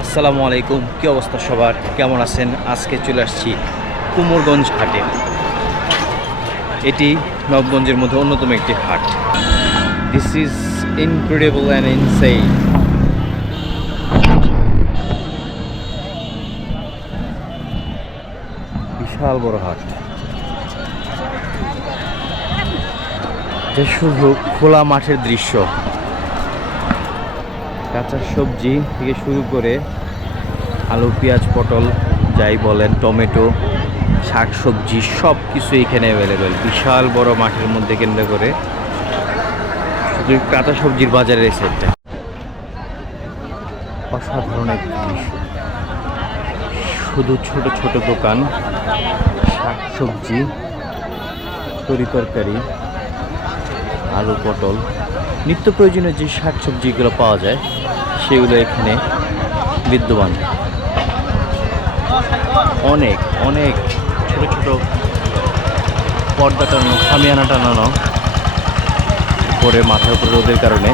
আসসালামু আলাইকুম, কী অবস্থা সবার, কেমন আছেন? আজকে চলে আসছি কুমোরগঞ্জ হাটে। এটি নবগঞ্জের মধ্যে অন্যতম একটি হাট। This is incredible and insane. বিশাল বড় হাট, যে শুধু খোলা মাঠের দৃশ্য। কাঁচা সবজি থেকে শুরু করে আলু, পেঁয়াজ, পটল, যাই বলেন, টমেটো, শাক সবজি সব কিছু এখানে অ্যাভেলেবেল। বিশাল বড় মাঠের মধ্যে কেন্দ্র করে শুধু কাঁচা সবজির বাজারের এই সাইডটা অসাধারণ এক দৃশ্য। শুধু ছোট ছোট দোকান, শাক সবজি, তরি তরকারি, আলু, পটল, নিত্য প্রয়োজনীয় যে শাক সবজিগুলো পাওয়া যায় সেগুলো এখানে বিদ্যমান। অনেক অনেক ছোট ছোট পর্দা টানানো, সামিয়ানা টানানো করে মাথার উপর রোদের কারণে